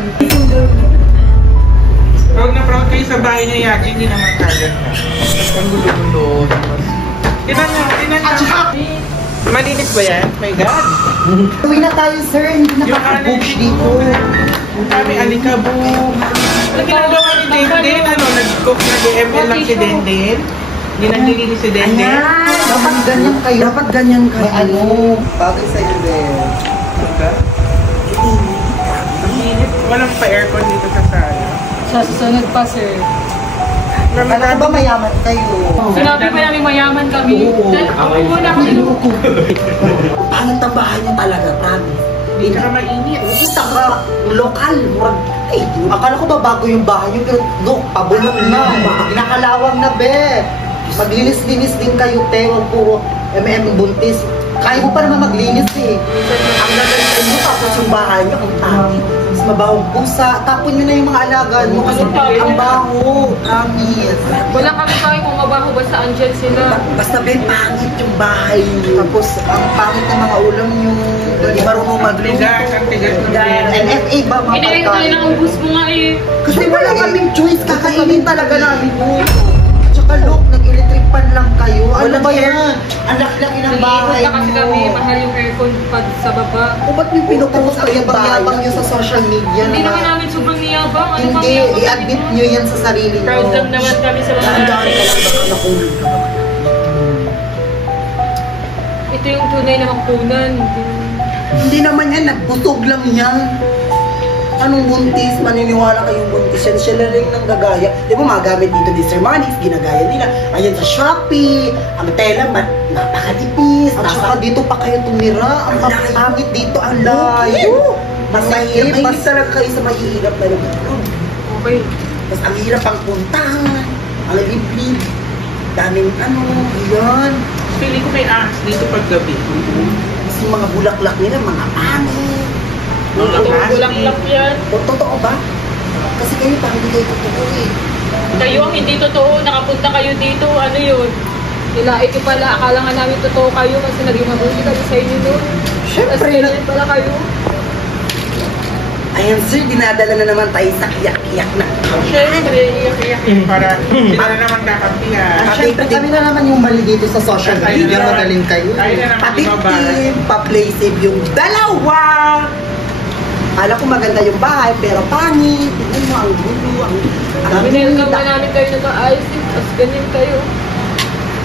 Proud na proud kayo sa bahay niya, Yaji. Hindi naman kagad na. Ang gulo-gulo. Tinan nyo. Malinis ba yan? My God. Uwi na tayo, sir. Hindi na Yung kaka-books dito. Ang dami alikabok. Ang ginagawa ni Denden, nag-cook na DML lang si Denden. Hindi naglilinis si Denden. Ayan. Dapat ganyan kayo. Dapat ganyan kayo. May ano. Bagay sa'yo, Ben. Ang init. Walang pa-aircon dito sa sala. Sa susunod pa, sir. Alam ko ba mayaman kayo? Sinabi pa namin mayaman kami. Oo. Dahil ako muna kami. Pangit ang bahay niyo talaga, promise. Hindi ka mainit. Kita ka, lokal, murag, akala ko ba bago yung bahay nyo, pero look, pabulong na, nakalawang na, be. Maglinis-linis din kayo, te, huwag puro buntis. Kaya mo pa naman maglinis eh. Ang gagawin mo, tapos yung bahay nyo, ang tangin. Mas mabawang pusa, tapon nyo na yung mga alaga nyo kasi ang baho, promise. Wala kami kami kung mabaho ba sa andyan sila. Basta be, pangit yung bahay nyo. Tapos, ang pangit ng mga ulam nyo, hindi marunong magluto. Ang tigas ng NFA ba mga Hindi ko pagkain? lang ang bus mo nga eh. Kasi wala kaming choice, kakainin talaga namin yun. Tsaka look, nag-electric pan lang kayo. Ano ba yan? Ang laki-laki ng bahay Nag-iikot na kasi kami, mahal yung aircon pag sa baba. O ba't yung pinupost ang yabang-yabang nyo sa social media? Hindi na- naman namin sobrang niyabang. Ano bang Hindi, yabang i-admit namin? nyo yan sa sarili nyo. Proud lang naman kami sa mga Daan-daan ka lang baka nahulog ka. Ito yung tunay na magpunan. Hindi naman yan, nagbusog lang yan. Anong buntis? Maniniwala kayong buntis yan. Siya na rin nang gagaya. Di ba magamit dito ni Sir Manix, ginagaya nila. Ayan sa Shopee, ang tela, napakatipis. At saka dito pa kayo tumira. Ang pangit dito, ang layo. Mas mahirap, hindi talaga kayo sa mahirap na lugar. Okay. Mas ang hirap ang puntahan, ang liblib. Daming ano, yan. Pili ko may ahas dito paggabi. Kasi mga bulaklak nila, mga pangit. Kulang-kulang yan. O, totoo ba? Kasi kayo parang hindi kayo totoo eh. Kayo ang hindi totoo, nakapunta kayo dito, ano yun? Nilait ko pala, akala nga namin totoo kayo kasi naging mabuti kami sa inyo nun. Tapos Siyempre, ganyan pala kayo. ayan sir, dinadala na naman tayo sa kiyak-kiyak na. Siyempre, iyak-iyak. Para sila na naman kakampihan. Siyempre, kami na naman yung mali dito sa social media, magaling kayo. Tayo na naman Patiktim, pa-play safe yung dalawa. Alam ko maganda yung bahay, pero pangit. Tingnan mo, ang gulo, ang Binelcome na namin kayo nag-aayos din, tapos ganyan kayo.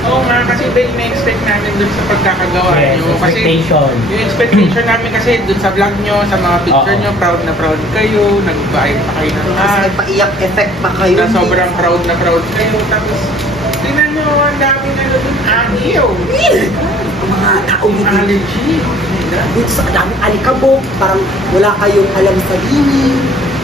Oo nga, kasi ina-expect namin dun sa pagkakagawa Yes, nyo. Kasi expectation. yung expectation namin kasi dun sa vlog nyo, sa mga picture Oo. nyo, proud na proud kayo, nagbayad pa kayo ng Tapos may paiyak effect pa kayo. na sobrang proud na proud kayo. Tapos, tingnan nyo, ang daming ano dun, agiw. Ang mga taong hindi Allergy. dito sa daming alikabok, parang wala kayong alam sa linis,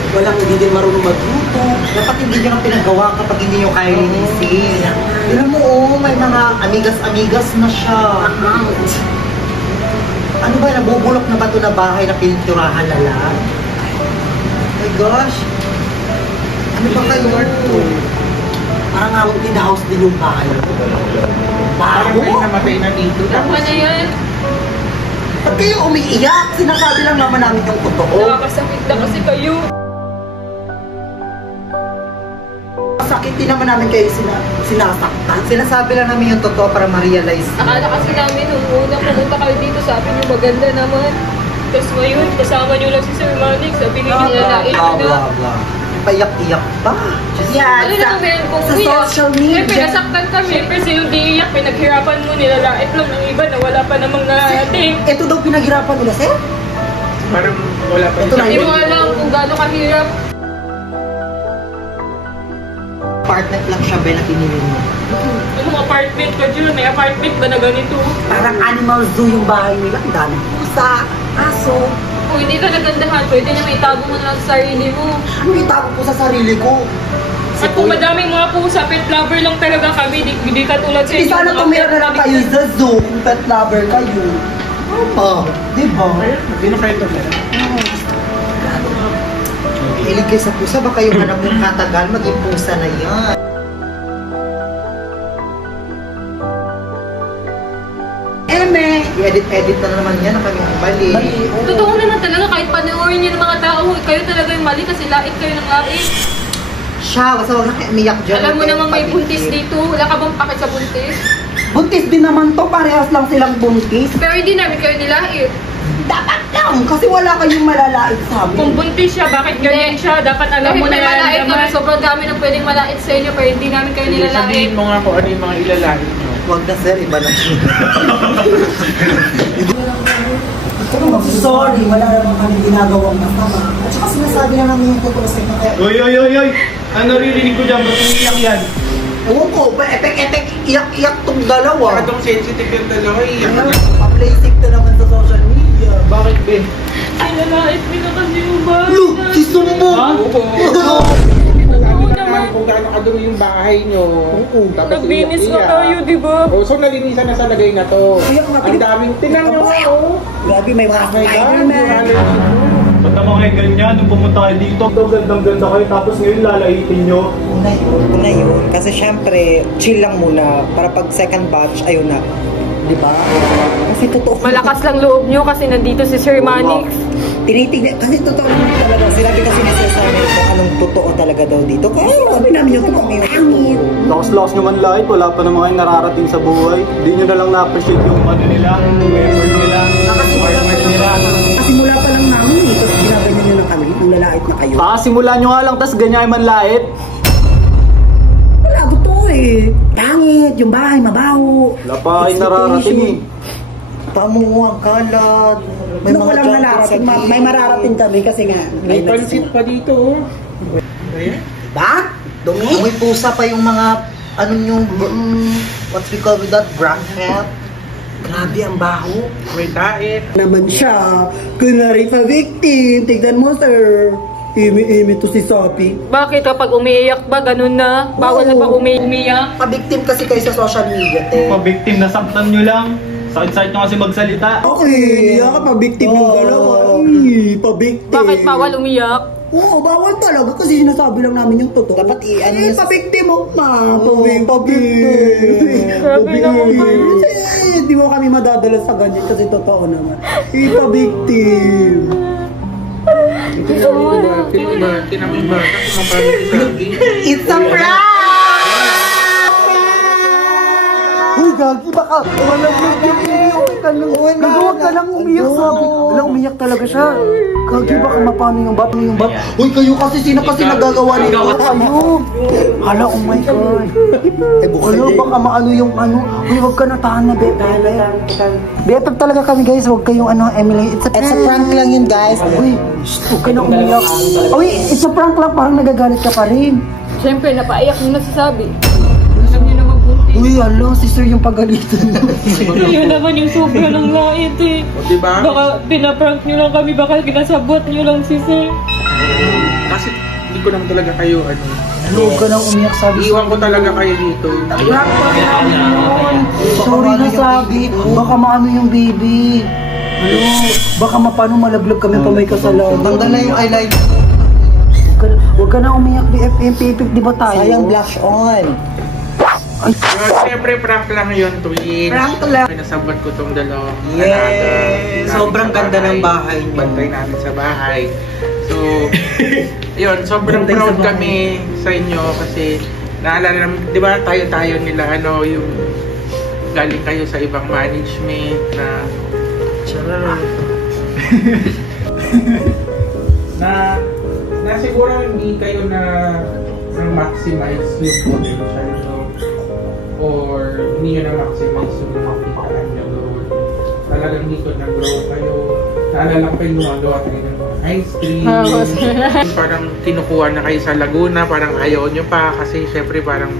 walang hindi din marunong magluto. Dapat hindi nyo ang pinagawa kapag hindi nyo kaya linisin. Tignan mo, may mga amigas-amigas na siya. Ano ba, nabubulok na ba ito na bahay na pininturahan na lang? Oh my gosh. Ano ba kayo? Parang haunted house din yung bahay. Parang may Bago? namatay na dito. Tama na yan. Ba't kayo umiiyak? Sinasabi lang naman namin yung totoo. Nakakasakit na kasi kayo. Sakit din naman namin kayo sinasaktan. Sinasabi lang namin yung totoo para ma-realize. Akala kasi namin nung unang pumunta kayo dito, sabi niyo maganda naman. Tapos ngayon, kasama niyo lang si Sir Manix, sabi niyo nilalain blah, niyo na. blah, blah. Payak-iyak pa. Ano na meron kong sa umiyak? social Siyempre, media. nasaktan kami. Siyempre, sino di iyak, pinaghirapan mo, nilalait lang ng iba na wala pa namang narating. Ito daw pinaghirapan nila, sir? Parang wala pa Ito na Hindi mo alam kung gaano kahirap. Apartment lang siya, Ben, na pinili mo. Anong apartment ka dyan? May apartment ba na ganito? Parang animal zoo yung bahay nila. Ang daming pusa, aso. Kung hindi ka nagandahan, pwede naman itago mo na lang sa sarili mo. Ano itago ko sa sarili ko? At kung madaming mga pusa, pet lover lang talaga kami. Di katulad sa Hindi inyo, sana mga tumira pet na lang lover. kayo sa zoo kung pet lover kayo. Di ba? Sino kayo ito? Hilig kayo sa pusa, baka yung anak yung katagal, maging pusa na yan. Eme! I-edit na naman yan na kami ang bali. Totoo naman talaga, kahit panoorin niyo ng mga tao, kayo talaga yung mali kasi lait kayo ng lait. Siya, basta huwag na kayo umiyak dyan. Alam mo Huwag namang may kayong buntis patigil. dito. Wala ka bang pakit sa buntis? Buntis din naman to, parehas lang silang buntis. Pero hindi namin kayo nilait. Dapat lang, kasi wala kayong malalait sa Kung amin. buntis siya, bakit ganyan siya? Dapat alam mo na may malait kami, naman. sobrang dami ng pwedeng malait sa inyo, pero hindi namin kayo nilalait. Sabihin mo nga kung ano yung mga ilalait nyo. Huwag na sir, iba na siya. Sorry, wala naman kami ginagawang masama. At saka sinasabi na namin yung totoo sa inyo. Kaya, Oy! Ano naririnig ko dyan? Ba't umiiyak yan? ewan ko, ba, etek-etek, iyak-iyak tong dalawa. Masyadong sensitive yung dalawa. Pa-play safe na naman sa social media. Bakit, Ben? Nilalait nila kasi yung bahay. Lo, si Sumbo! Alam naman kung gaano kadumi yung bahay nyo. Tapos Naglinis iyak-iyak. na tayo, di ba? Oh, so nalinisan na sa lagay na to. Ang daming tinan nyo. Grabe, may mga Oh my God, Ba't naman kayo ganyan? Nung pumunta kayo dito, gandang-ganda kayo, tapos ngayon lalaitin nyo. Una yun. Kasi syempre, chill lang muna. Para pag second batch, ayun na. Diba? Kasi totoo. Malakas lang loob nyo kasi nandito si Sir Manix. Tinitignan. Kasi totoo naman talaga. Sinabi kasi ni Sir Samuel kung anong totoo talaga daw dito. Kaya sabi namin yung totoo yung pangit. Lakas-lakas nyo man lahit, wala pa naman kayo nararating sa buhay. Hindi nyo na lang na-appreciate yung ano nila, yung effort nila, yung hard work nila. Simula pa lang namin eh. Tapos ginaganyan nyo na kami. Nung lalait na kayo. Simulan nyo nga lang, tas ganyan man lahit. Wala, totoo eh. Pangit. Yung bahay, mabaho. Wala pa kayo nararating eh. Pamuha, kalat. May mga walang nararating. May mararating kami kasi nga. May pansit pa dito. Ayan. Ba? Dumi? May pusa pa yung mga, ano yung, what we call with that, brown hat. Grabe ang baho. May tait. Naman siya, kunwari pa victim. Tignan mo, sir. Imi-imi to si Sophie. Bakit kapag umiiyak ba, ganun na? Bawal na ba umiiyak? Pa-victim kasi kayo sa social media, te. Pabiktim na saktan nyo lang. Sakit-sakit nyo kasi magsalita. Okay, hindi ka pa-victim yung dalawa. Pa-victim. Bakit bawal umiyak? Oo, bawal talaga kasi sinasabi lang namin yung totoo. Dapat i-ano yung pa-victim mo, ma. Pa-victim. Grabe naman kayo. Hindi mo kami madadala sa ganyan kasi totoo naman. Pa-victim. Tinan mo yung bata. Kumapagod si Sabi. It's a prank! Uy, Gagi, baka walang Huwag ka lang umiyak, sabi. Wala, umiyak talaga siya. Gagi, baka mapano yung bat. Uy, kayo kasi sino kasi nagagawa nito? Kayo. Hala, oh my God. Hala, baka maano yung ano. Uy, huwag ka na tahan na, Betap talaga kami, guys. Huwag kayong ano, Emily. It's a prank lang yun, guys. Uy, huwag ka na umiyak. Uy, it's a prank lang. Parang nagagalit ka pa rin. Siyempre, napaiyak nyo nasasabi. Alam nyo naman buntis. Uy, alo, si Sir yung pagalitan. Yun naman yung sobra ng lait eh. O, diba? Baka pinaprank nyo lang kami, baka kinasabot nyo lang si Sir. Kasi hindi ko naman talaga kayo, ano. Huwag ka nang umiyak, sabi. Iwan ko talaga kayo dito. Sorry na, sabi. Baka maano yung baby. Ano? Baka mapano malaglag kami pa may kasalanan. Tanggal na yung eyeliner. Huwag ka na umiyak, BFF, di ba tayo? Sayang blush on. Ay, Siyempre, prank lang yun, twin. Prank lang. Pinasabot ko tong dalawang Yay! Sobrang ganda ng bahay niyo. Bantay namin sa bahay. So, yun, sobrang proud kami sa inyo kasi naalala namin, di ba tayo nila, ano, yung galing kayo sa ibang management na na siguro hindi kayo na maximize yung potential nyo or hindi nyo na maximize yung nakikitaan nyo doon. Talagang dito nag-grow kayo. Naalala ko kayo gumagawa kayo ng mga ice cream. Parang kinukuha na kayo sa Laguna, parang ayaw nyo pa kasi syempre parang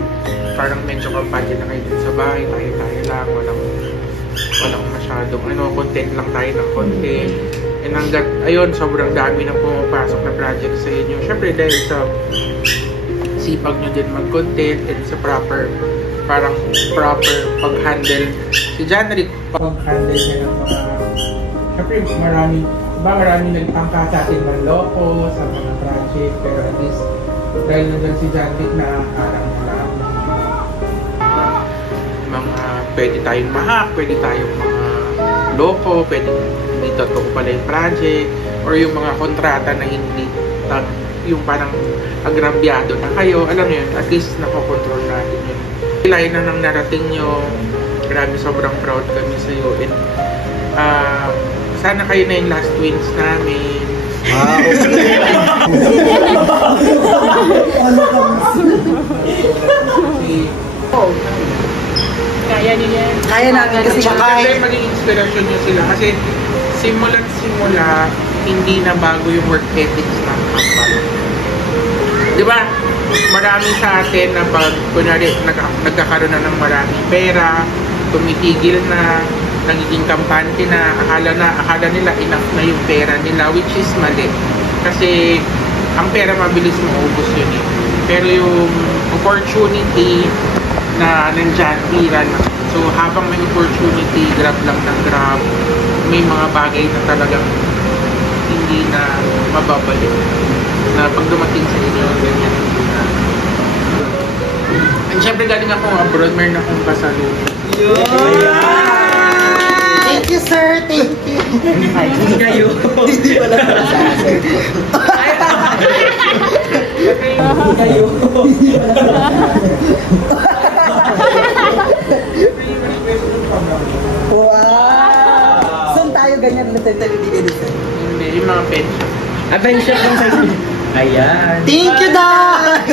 medyo kampanya na kayo din sa bahay. Tayo lang, walang masyadong content lang tayo ng content. And hanggat, ayun, sobrang dami nang pumapasok na project sa inyo. Syempre dahil sa sipag nyo din mag-content and sa proper pag-handle. Si Janrick, pag-handle niya ng mga, syempre marami nagpangka sa atin manloko sa mga project, pero at least dahil nandun si Janrick na parang mga pwede tayong mahak, pwede tayong mga loko, pwede hindi totoo pala yung project, or yung mga kontrata na hindi yung parang agrabyado na kayo, alam nyo yun, at least nakokontrol natin yun. Layo na nang narating nyo, grabe, sobrang proud kami sa iyo, and sana kayo na yung last twins namin. Kaya niyo yan. Kaya namin kasi Kaya maging inspirasyon nyo sila kasi simula hindi na bago yung work ethics ng kapal. Di ba? Marami sa atin na pag kunwari nagkakaroon na ng maraming pera, tumitigil na, nagiging kampante na akala nila enough na yung pera nila, which is mali. Kasi ang pera mabilis maubos yun eh. Pero yung opportunity na nandyan, tira na. So habang may opportunity, grab lang ng grab, may mga bagay na talagang hindi na mababalik. Na pag dumating sa inyo, ganyan. And syempre galing akong abroad, meron akong pasalubong. Thank you, sir. Thank you. Hindi kayo. Hindi pala. Hindi kayo. Wow! Saan tayo ganyan na tayo bibigay dito? Hindi, yung mga pension. Adventure lang sa inyo. Ayan. Thank you, Dad!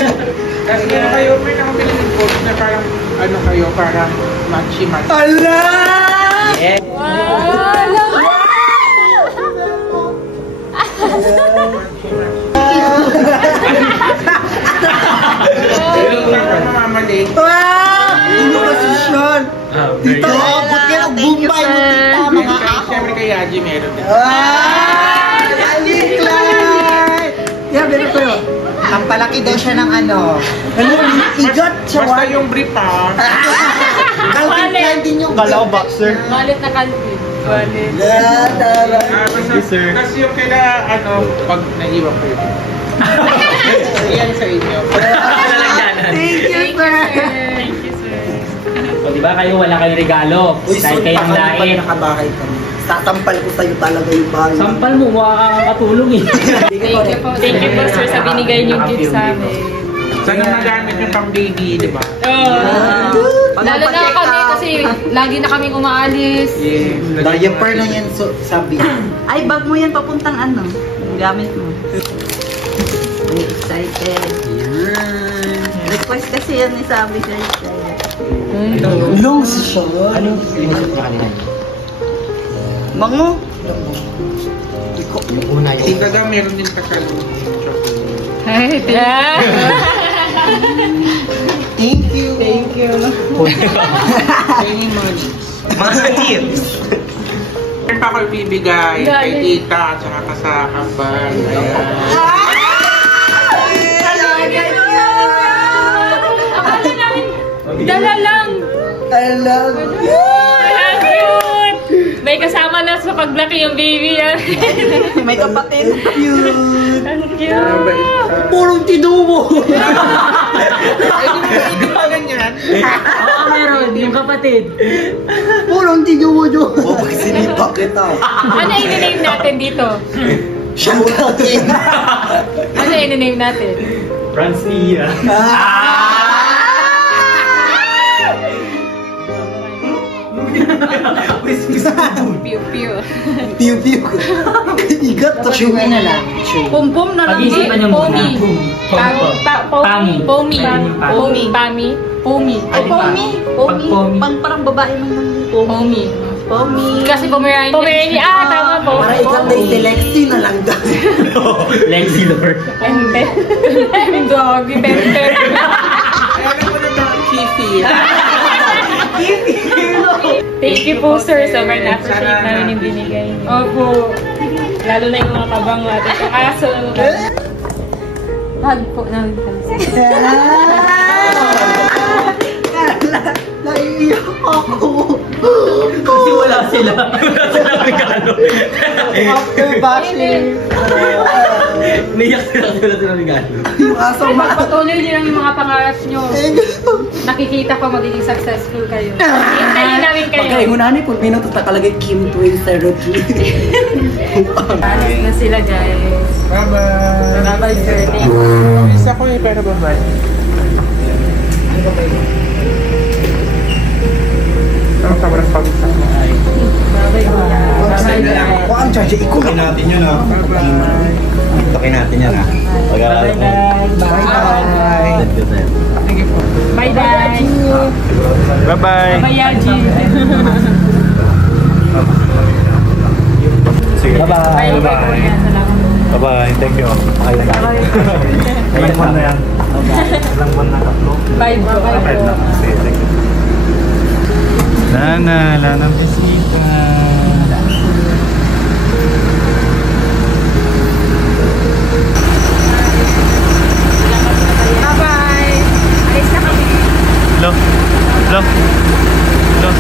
Kasi ano kayo, may nakabili ng post na parang, ano kayo, parang matchy-matchy. Ala! Yeah. Parang mamamalik. Wow! Innovasyon! Dito, abot ka ng Bombay mo, tita, mga ako. Siyempre kay Yaji meron din. Wow! Aliklan! Yeah, meron ko yun. Ang palaki daw siya ng ano. Ano, igat siya. Basta yung brief ha. Calvin Klein din yung Kala ko boxer. Malit na Calvin. Malit. Tara. Basta, kasi yung kaila, ano, pag naiwan ko yun. Yan sa inyo. Thank you, sir. Thank you, sir. So, di ba kayo wala kayong regalo? Uy, Kahit sorry, kayong baka lain. nakabahay kami. Tatampal ko sa'yo talaga yung bahay. Sampal mo, makakatulong eh. Thank you po, sir, sa binigay niyong gift sa amin. Sana magamit yung pang baby, di ba? Lalo na kami kasi lagi na kami umaalis. Yes. Diaper na yan, so, sabi. Ay, bag mo yan papuntang ano. Gamit mo. I'm excited. Request kasi yan ni Sabi siya. Long siya. Anong linisip mo kanina? Mango. Yung una yung... Tika daw, meron din kasalubong. Yeah. Thank you. Thank you. Ayun yung mga gifts. Mga tips! Meron pa ako ibibigay kay tita at saka kasakabag. Ayan. Dala lang. I love you. Cute. May kasama na sa paglaki yung baby yan. May kapatid. Cute. Ang cute. Purong tinubo. Hindi pa ganyan. Oo, meron. Yung kapatid. Purong tinubo nyo. O, bakit sinipak kita? Ano i-name natin dito? Shout out in. Ano i-name natin? Franz Nia. Pew pew. Piu-piu. Igat to. Chewy na lang. Pum-pum na lang. Pag-isipan yung Pomi. Pami. Pomi. Pomi. Pami. Pomi. Ay, Pomi. Pag Pomi. Parang babae man lang. Pomi. Pomi. Kasi Pomeranian. Pomeranian. Ah, tama po. Para ikat na yung Lexi na lang daw. Lexi Lord. Pempe. Doggy. Pempe. Alam mo na ba ang Kifi? Thank you po, sir. Sobrang na-appreciate namin yung binigay niyo. Opo. Lalo na yung mga kabang natin. Kaso, hug po namin kasi. Naiiyak ako. Kasi wala sila. Wala silang regalo. After bashing. Niyak sila wala silang regalo. Yung aso Patuloy niyo lang yung mga pangarap niyo. Nakikita ko magiging successful kayo. Hintayin namin kayo. Pagkaimunahan po, minuto takalagay Kim Twin 03. Alas na sila, guys. Bye-bye. Bye-bye, sir. Thank you. Isa ko eh, pero bye-bye. Ang sobrang pagod sa mga. Bye-bye, kuya. Bye-bye, guys. O, ang charge, ikaw. Takin natin yun ah. Bye-bye. Takin natin yan ah. Bye-bye, guys. Bye-bye. Sige po. Bye, guys. Bye-bye. Bye, Yaji. Sige. Bye, kuya. Salamat. Bye-bye. Thank you. Ayun na. Ilang buwan na yan? Ilang buwan na tatlo? Bye, bye. Sige, thank you. Wala nang bisita. Bye-bye! Alis na kami. Hello? Hello? Hello?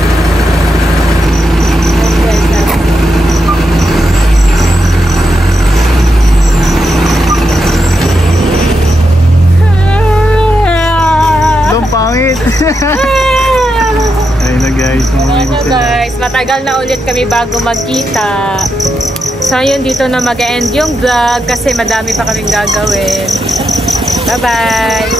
Pangit. Ayun na guys, guys, matagal na ulit kami bago magkita. So yun, dito na mag-end yung vlog kasi madami pa kaming gagawin. Bye-bye!